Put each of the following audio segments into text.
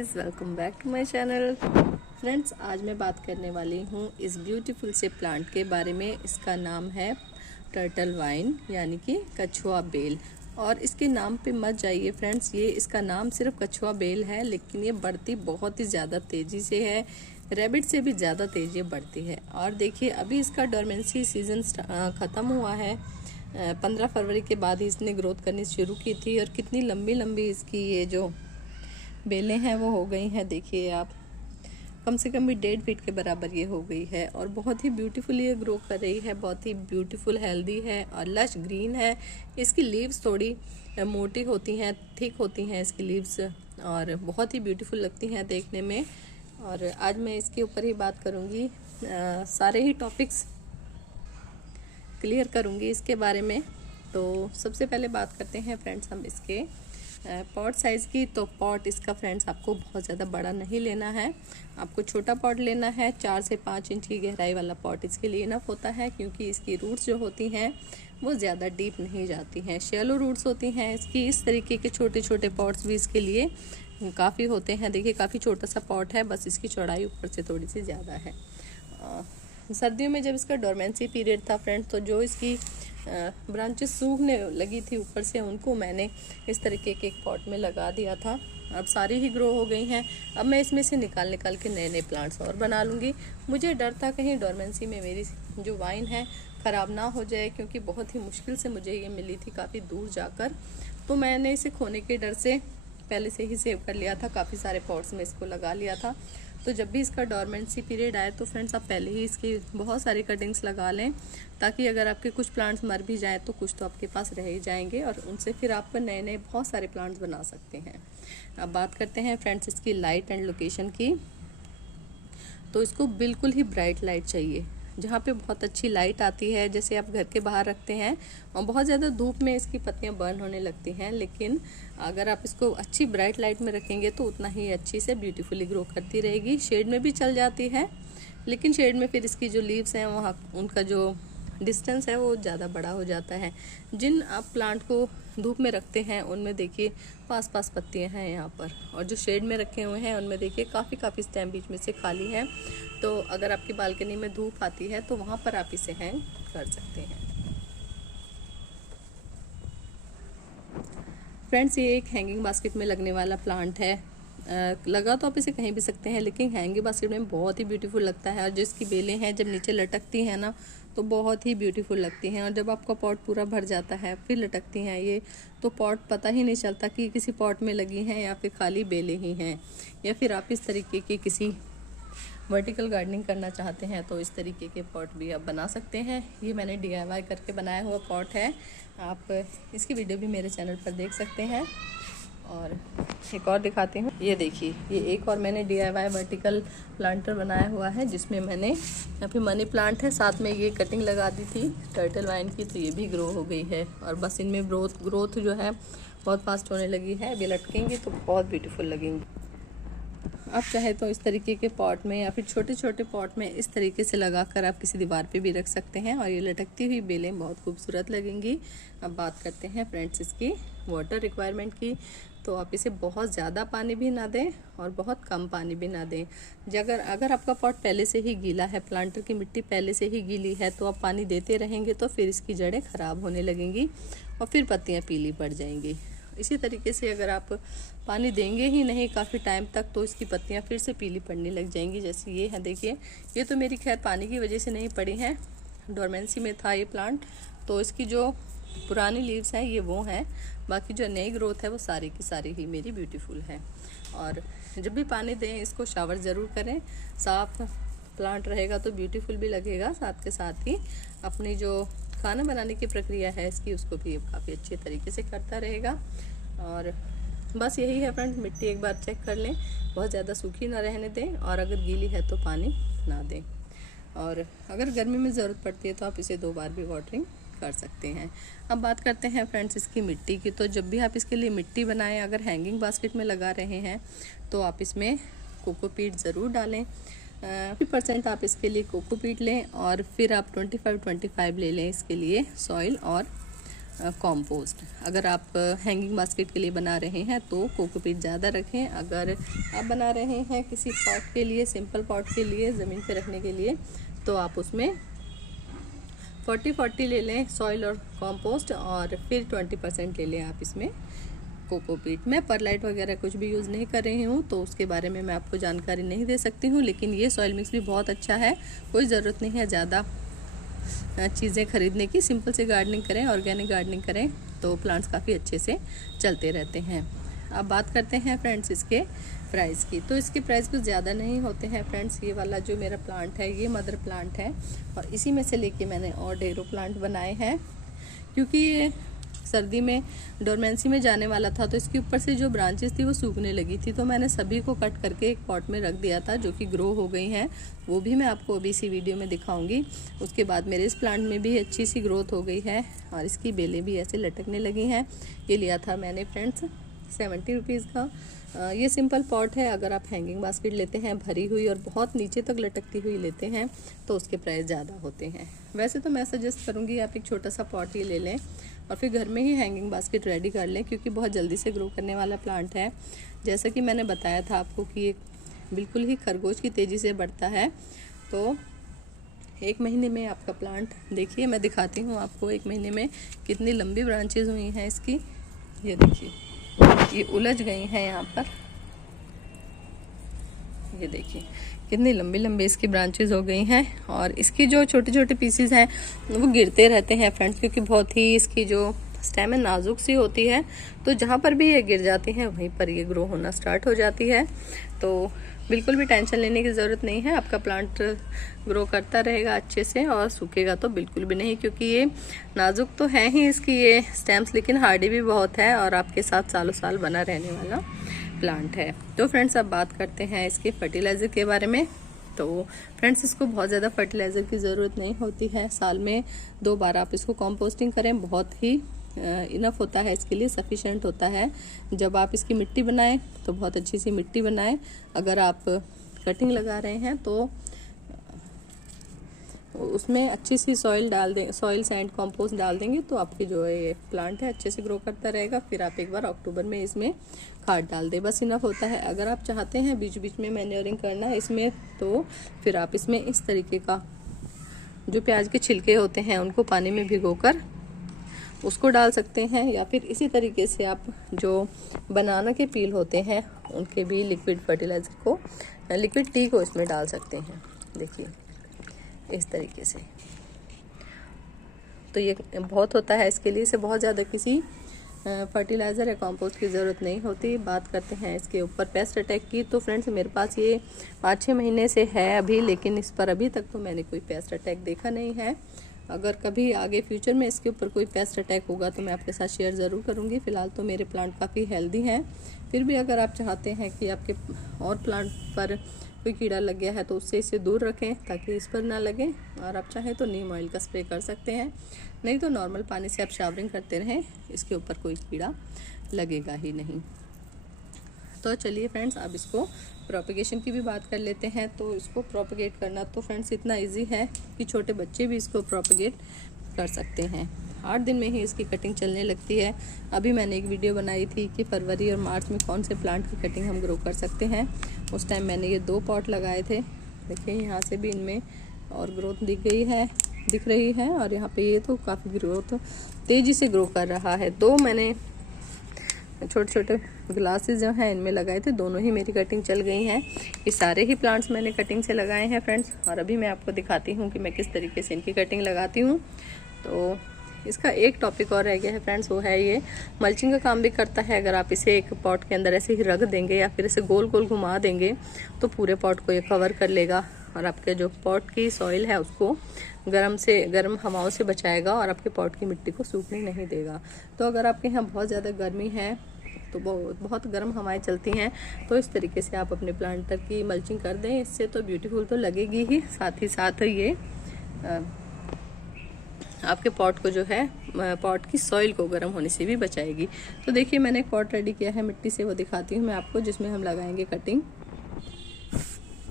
Guys, welcome back to my channel. Friends, आज मैं बात करने वाली हूँ इस ब्यूटीफुल से प्लांट के बारे में। इसका नाम है टर्टल वाइन यानी कि कछुआ बेल। और इसके नाम पे मत जाइए फ्रेंड्स, ये इसका नाम सिर्फ कछुआ बेल है, लेकिन ये बढ़ती बहुत ही ज़्यादा तेज़ी से है। रैबिट से भी ज़्यादा तेज़ी बढ़ती है। और देखिए, अभी इसका डोरमेंसी सीज़न ख़त्म हुआ है। 15 फरवरी के बाद ही इसने ग्रोथ करनी शुरू की थी और कितनी लंबी लंबी इसकी ये जो बेलें हैं वो हो गई हैं। देखिए आप, कम से कम भी 1.5 फीट के बराबर ये हो गई है और बहुत ही ब्यूटीफुल ये ग्रो कर रही है। बहुत ही ब्यूटीफुल, हेल्दी है और लश ग्रीन है। इसकी लीव्स थोड़ी मोटी होती हैं, थिक होती हैं इसकी लीव्स, और बहुत ही ब्यूटीफुल लगती हैं देखने में। और आज मैं इसके ऊपर ही बात करूँगी, सारे ही टॉपिक्स क्लियर करूँगी इसके बारे में। तो सबसे पहले बात करते हैं फ्रेंड्स हम इसके पॉट साइज़ की। तो पॉट इसका फ्रेंड्स आपको बहुत ज़्यादा बड़ा नहीं लेना है, आपको छोटा पॉट लेना है। 4 से 5 इंच की गहराई वाला पॉट इसके लिए इनफ होता है, क्योंकि इसकी रूट्स जो होती हैं वो ज़्यादा डीप नहीं जाती हैं, शैलो रूट्स होती हैं इसकी। इस तरीके के छोटे छोटे पॉट्स भी इसके लिए काफ़ी होते हैं। देखिए, काफ़ी छोटा सा पॉट है, बस इसकी चौड़ाई ऊपर से थोड़ी सी ज़्यादा है। सर्दियों में जब इसका डोरमेंसी पीरियड था फ्रेंड्स, तो जो इसकी ब्रांचेस सूखने लगी थी ऊपर से, उनको मैंने इस तरीके के एक पॉट में लगा दिया था। अब सारी ही ग्रो हो गई हैं। अब मैं इसमें से निकाल के नए नए प्लांट्स और बना लूँगी। मुझे डर था कहीं डोरमेंसी में मेरी जो वाइन है ख़राब ना हो जाए, क्योंकि बहुत ही मुश्किल से मुझे ये मिली थी काफ़ी दूर जाकर। तो मैंने इसे खोने के डर से पहले से ही सेव कर लिया था, काफ़ी सारे पॉट्स में इसको लगा लिया था। तो जब भी इसका डोरमेंसी पीरियड आए तो फ्रेंड्स आप पहले ही इसकी बहुत सारी कटिंग्स लगा लें, ताकि अगर आपके कुछ प्लांट्स मर भी जाएँ तो कुछ तो आपके पास रह ही जाएंगे और उनसे फिर आप नए नए बहुत सारे प्लांट्स बना सकते हैं। अब बात करते हैं फ्रेंड्स इसकी लाइट एंड लोकेशन की। तो इसको बिल्कुल ही ब्राइट लाइट चाहिए, जहाँ पे बहुत अच्छी लाइट आती है। जैसे आप घर के बाहर रखते हैं और बहुत ज़्यादा धूप में इसकी पत्तियाँ बर्न होने लगती हैं, लेकिन अगर आप इसको अच्छी ब्राइट लाइट में रखेंगे तो उतना ही अच्छी से ब्यूटीफुली ग्रो करती रहेगी। शेड में भी चल जाती है, लेकिन शेड में फिर इसकी जो लीव्स हैं वहाँ उनका जो डिस्टेंस है वो ज़्यादा बड़ा हो जाता है। जिन आप प्लांट को धूप में रखते हैं उनमें देखिए पास पास पत्तियां हैं यहाँ पर, और जो शेड में रखे हुए हैं उनमें देखिए काफ़ी स्टेम बीच में से खाली है। तो अगर आपकी बालकनी में धूप आती है तो वहाँ पर आप इसे हैंग कर सकते हैं। फ्रेंड्स, ये एक हैंगिंग बास्केट में लगने वाला प्लांट है। लगा तो आप इसे कहीं भी सकते हैं, लेकिन हैंगिंग बास्केट में बहुत ही ब्यूटीफुल लगता है। और जो इसकी बेलें हैं जब नीचे लटकती हैं ना, तो बहुत ही ब्यूटीफुल लगती हैं। और जब आपका पॉट पूरा भर जाता है फिर लटकती हैं ये, तो पॉट पता ही नहीं चलता कि किसी पॉट में लगी हैं या फिर खाली बेलें ही हैं। या फिर आप इस तरीके की किसी वर्टिकल गार्डनिंग करना चाहते हैं तो इस तरीके के पॉट भी आप बना सकते हैं। ये मैंने DIY करके बनाया हुआ पॉट है, आप इसकी वीडियो भी मेरे चैनल पर देख सकते हैं। और एक और दिखाती हूँ, ये देखिए, ये एक और मैंने DIY वर्टिकल प्लांटर बनाया हुआ है, जिसमें मैंने यहाँ पे मनी प्लांट है, साथ में ये कटिंग लगा दी थी टर्टल वाइन की, तो ये भी ग्रो हो गई है। और बस इनमें ग्रोथ जो है बहुत फास्ट होने लगी है। अभी लटकेंगी तो बहुत ब्यूटीफुल लगेंगी। आप चाहे तो इस तरीके के पॉट में या फिर छोटे छोटे पॉट में इस तरीके से लगाकर आप किसी दीवार पे भी रख सकते हैं, और ये लटकती हुई बेलें बहुत खूबसूरत लगेंगी। अब बात करते हैं फ्रेंड्स इसकी वाटर रिक्वायरमेंट की। तो आप इसे बहुत ज़्यादा पानी भी ना दें और बहुत कम पानी भी ना दें। अगर आपका पॉट पहले से ही गीला है, प्लांटर की मिट्टी पहले से ही गीली है, तो आप पानी देते रहेंगे तो फिर इसकी जड़ें ख़राब होने लगेंगी और फिर पत्तियाँ पीली पड़ जाएंगी। इसी तरीके से अगर आप पानी देंगे ही नहीं काफ़ी टाइम तक, तो इसकी पत्तियां फिर से पीली पड़ने लग जाएंगी। जैसे ये है, देखिए, ये तो मेरी खैर पानी की वजह से नहीं पड़ी हैं, डोरमेंसी में था ये प्लांट, तो इसकी जो पुरानी लीव्स हैं ये वो हैं, बाकी जो नई ग्रोथ है वो सारी की सारी ही मेरी ब्यूटीफुल है। और जब भी पानी दें इसको शावर ज़रूर करें, साफ प्लांट रहेगा तो ब्यूटीफुल भी लगेगा, साथ के साथ ही अपनी जो खाना बनाने की प्रक्रिया है इसकी उसको भी काफ़ी अच्छे तरीके से करता रहेगा। और बस यही है फ्रेंड, मिट्टी एक बार चेक कर लें, बहुत ज़्यादा सूखी ना रहने दें, और अगर गीली है तो पानी ना दें। और अगर गर्मी में ज़रूरत पड़ती है तो आप इसे 2 बार भी वाटरिंग कर सकते हैं। अब बात करते हैं फ्रेंड्स इसकी मिट्टी की। तो जब भी आप इसके लिए मिट्टी बनाएं, अगर हैंगिंग बास्केट में लगा रहे हैं तो आप इसमें कोकोपीट ज़रूर डालें। 50% आप इसके लिए कोकोपीट लें और फिर आप 25-25 ले लें इसके लिए सॉइल, और कॉम्पोस्ट। अगर आप हैंगिंग बास्केट के लिए बना रहे हैं तो कोकोपीट ज़्यादा रखें। अगर आप बना रहे हैं किसी पॉट के लिए, सिंपल पॉट के लिए, ज़मीन पे रखने के लिए, तो आप उसमें 40-40 ले लें सॉइल और कॉम्पोस्ट, और फिर 20% ले लें आप इसमें कोकोपीट। मैं परलाइट वगैरह कुछ भी यूज़ नहीं कर रही हूँ, तो उसके बारे में मैं आपको जानकारी नहीं दे सकती हूँ, लेकिन ये सॉइल मिक्स भी बहुत अच्छा है। कोई ज़रूरत नहीं है ज़्यादा चीज़ें खरीदने की। सिंपल से गार्डनिंग करें, ऑर्गेनिक गार्डनिंग करें, तो प्लांट्स काफ़ी अच्छे से चलते रहते हैं। अब बात करते हैं फ्रेंड्स इसके प्राइस की। तो इसके प्राइस कुछ ज़्यादा नहीं होते हैं फ्रेंड्स। ये वाला जो मेरा प्लांट है ये मदर प्लांट है, और इसी में से लेके मैंने और ढेरों प्लांट बनाए हैं, क्योंकि ये सर्दी में डोरमेंसी में जाने वाला था, तो इसके ऊपर से जो ब्रांचेस थी वो सूखने लगी थी, तो मैंने सभी को कट करके एक पॉट में रख दिया था, जो कि ग्रो हो गई हैं। वो भी मैं आपको अभी इसी वीडियो में दिखाऊंगी। उसके बाद मेरे इस प्लांट में भी अच्छी सी ग्रोथ हो गई है, और इसकी बेलें भी ऐसे लटकने लगी हैं। ये लिया था मैंने फ्रेंड्स 70 रुपीज़ का। ये सिंपल पॉट है। अगर आप हैंगिंग बास्केट लेते हैं भरी हुई और बहुत नीचे तक लटकती हुई लेते हैं, तो उसके प्राइस ज़्यादा होते हैं। वैसे तो मैं सजेस्ट करूँगी आप एक छोटा सा पॉट ही ले लें, और फिर घर में ही हैंगिंग बास्केट रेडी कर लें, क्योंकि बहुत जल्दी से ग्रो करने वाला प्लांट है। जैसा कि मैंने बताया था आपको कि ये बिल्कुल ही खरगोश की तेज़ी से बढ़ता है। तो 1 महीने में आपका प्लांट, देखिए मैं दिखाती हूँ आपको 1 महीने में कितनी लंबी ब्रांचेज हुई हैं इसकी। ये देखिए, ये उलझ गई हैं यहाँ पर। ये देखिए कितनी लंबी लंबी इसकी ब्रांचेस हो गई हैं, और इसकी जो छोटे छोटे पीसेस हैं वो गिरते रहते हैं फ्रेंड्स, क्योंकि बहुत ही इसकी जो स्टेम है नाजुक सी होती है, तो जहाँ पर भी ये गिर जाती हैं वहीं पर ये ग्रो होना स्टार्ट हो जाती है। तो बिल्कुल भी टेंशन लेने की ज़रूरत नहीं है, आपका प्लांट ग्रो करता रहेगा अच्छे से, और सूखेगा तो बिल्कुल भी नहीं, क्योंकि ये नाजुक तो है ही इसकी ये स्टेम्स, लेकिन हार्डी भी बहुत है, और आपके साथ सालों साल बना रहने वाला प्लांट है। तो फ्रेंड्स अब बात करते हैं इसके फर्टिलाइज़र के बारे में। तो फ्रेंड्स इसको बहुत ज़्यादा फर्टिलाइज़र की ज़रूरत नहीं होती है। साल में 2 बार आप इसको कंपोस्टिंग करें, बहुत ही इनफ होता है इसके लिए, सफिशेंट होता है। जब आप इसकी मिट्टी बनाएं तो बहुत अच्छी सी मिट्टी बनाएं। अगर आप कटिंग लगा रहे हैं तो उसमें अच्छी सी सॉइल डाल दें, सॉइल सैंड कंपोस्ट डाल देंगे, तो आपकी जो ये प्लांट है अच्छे से ग्रो करता रहेगा। फिर आप एक बार अक्टूबर में इसमें खाद डाल दें, बस इनफ होता है। अगर आप चाहते हैं बीच बीच में मैन्योरिंग करना है इसमें, तो फिर आप इसमें इस तरीके का जो प्याज के छिलके होते हैं उनको पानी में भिगोकर उसको डाल सकते हैं, या फिर इसी तरीके से आप जो बनाना के पील होते हैं उनके भी लिक्विड फर्टिलाइज़र को, लिक्विड टी को इसमें डाल सकते हैं। देखिए इस तरीके से, तो ये बहुत होता है इसके लिए। इसे बहुत ज़्यादा किसी फर्टिलाइज़र या कंपोस्ट की ज़रूरत नहीं होती। बात करते हैं इसके ऊपर पेस्ट अटैक की। तो फ्रेंड्स मेरे पास ये 5-6 महीने से है अभी, लेकिन इस पर अभी तक तो मैंने कोई पेस्ट अटैक देखा नहीं है। अगर कभी आगे फ्यूचर में इसके ऊपर कोई पेस्ट अटैक होगा तो मैं आपके साथ शेयर ज़रूर करूँगी। फ़िलहाल तो मेरे प्लांट काफ़ी हेल्दी हैं। फिर भी अगर आप चाहते हैं कि आपके और प्लांट पर कोई कीड़ा लग गया है तो उससे इसे दूर रखें, ताकि इस पर ना लगे। और आप चाहें तो नीम ऑयल का स्प्रे कर सकते हैं, नहीं तो नॉर्मल पानी से आप शावरिंग करते रहें, इसके ऊपर कोई कीड़ा लगेगा ही नहीं। तो चलिए फ्रेंड्स अब इसको प्रोपगेशन की भी बात कर लेते हैं। तो इसको प्रोपगेट करना तो फ्रेंड्स इतना इजी है कि छोटे बच्चे भी इसको प्रोपगेट कर सकते हैं। 8 दिन में ही इसकी कटिंग चलने लगती है। अभी मैंने एक वीडियो बनाई थी कि फरवरी और मार्च में कौन से प्लांट की कटिंग हम ग्रो कर सकते हैं। उस टाइम मैंने ये 2 पॉट लगाए थे। देखिए यहाँ से भी इनमें और ग्रोथ दिख रही है, और यहाँ पे ये तो काफ़ी ग्रोथ तेज़ी से ग्रो कर रहा है। 2 मैंने छोटे छोटे ग्लासेस जो हैं इनमें लगाए थे, दोनों ही मेरी कटिंग चल गई हैं। ये सारे ही प्लांट्स मैंने कटिंग से लगाए हैं फ्रेंड्स, और अभी मैं आपको दिखाती हूँ कि मैं किस तरीके से इनकी कटिंग लगाती हूँ। तो इसका एक टॉपिक और रह गया है फ्रेंड्स, वो है ये मल्चिंग का काम भी करता है। अगर आप इसे एक पॉट के अंदर ऐसे ही रख देंगे या फिर इसे गोल गोल घुमा देंगे तो पूरे पॉट को ये कवर कर लेगा, और आपके जो पॉट की सॉइल है उसको गर्म हवाओं से बचाएगा, और आपके पॉट की मिट्टी को सूखने नहीं देगा। तो अगर आपके यहाँ बहुत ज़्यादा गर्मी है, तो बहुत गर्म हवाएं चलती हैं, तो इस तरीके से आप अपने प्लांटर की मल्चिंग कर दें। इससे तो ब्यूटीफुल तो लगेगी ही, साथ ही साथ ये आपके पॉट को जो है, पॉट की सॉइल को गर्म होने से भी बचाएगी। तो देखिए मैंने एक पॉट रेडी किया है मिट्टी से, वो दिखाती हूँ मैं आपको, जिसमें हम लगाएंगे कटिंग।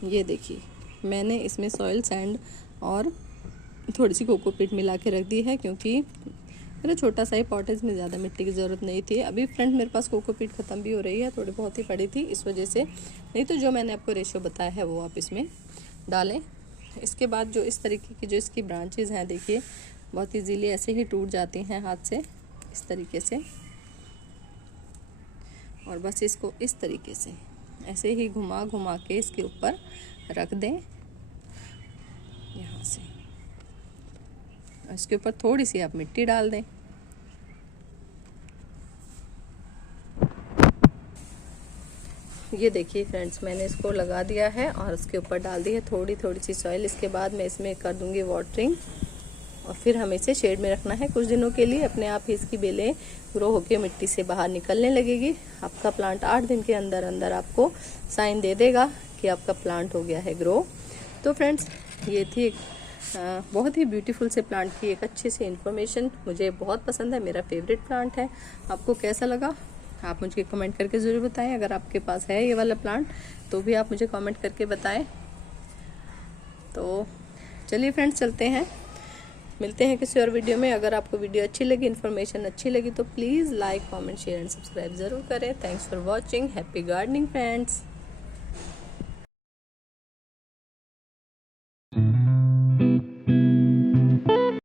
ये देखिए मैंने इसमें सॉइल सैंड और थोड़ी सी कोकोपीट मिला के रख दी है, क्योंकि मेरा छोटा सा ही पॉट है, इसमें ज़्यादा मिट्टी की ज़रूरत नहीं थी। अभी फ्रेंड मेरे पास कोकोपीट ख़त्म भी हो रही है, थोड़ी बहुत ही पड़ी थी इस वजह से, नहीं तो जो मैंने आपको रेशियो बताया है वो आप इसमें डालें। इसके बाद जो इस तरीके की जो इसकी ब्रांचेज़ हैं, देखिए बहुत ईजीली ऐसे ही टूट जाती हैं हाथ से, इस तरीके से। और बस इसको इस तरीके से ऐसे ही घुमा घुमा के इसके ऊपर रख दें यहाँ से। इसके ऊपर थोड़ी सी आप मिट्टी डाल दें। ये देखिए फ्रेंड्स, मैंने इसको लगा दिया है और उसके ऊपर डाल दी है थोड़ी थोड़ी सी सॉइल। इसके बाद मैं इसमें कर दूंगी वाटरिंग और फिर हमें इसे शेड में रखना है कुछ दिनों के लिए। अपने आप ही इसकी बेलें ग्रो होकर मिट्टी से बाहर निकलने लगेगी। आपका प्लांट 8 दिन के अंदर अंदर आपको साइन दे देगा कि आपका प्लांट हो गया है ग्रो। तो फ्रेंड्स, ये थी एक बहुत ही ब्यूटीफुल से प्लांट की एक अच्छी सी इन्फॉर्मेशन। मुझे बहुत पसंद है, मेरा फेवरेट प्लांट है। आपको कैसा लगा आप मुझे कमेंट करके ज़रूर बताएं। अगर आपके पास है ये वाला प्लांट तो भी आप मुझे कमेंट करके बताएं। तो चलिए फ्रेंड्स, चलते हैं, मिलते हैं किसी और वीडियो में। अगर आपको वीडियो अच्छी लगी, इन्फॉर्मेशन अच्छी लगी तो please like, comment, share and subscribe ज़रूर करें। Thanks for watching. Happy gardening friends.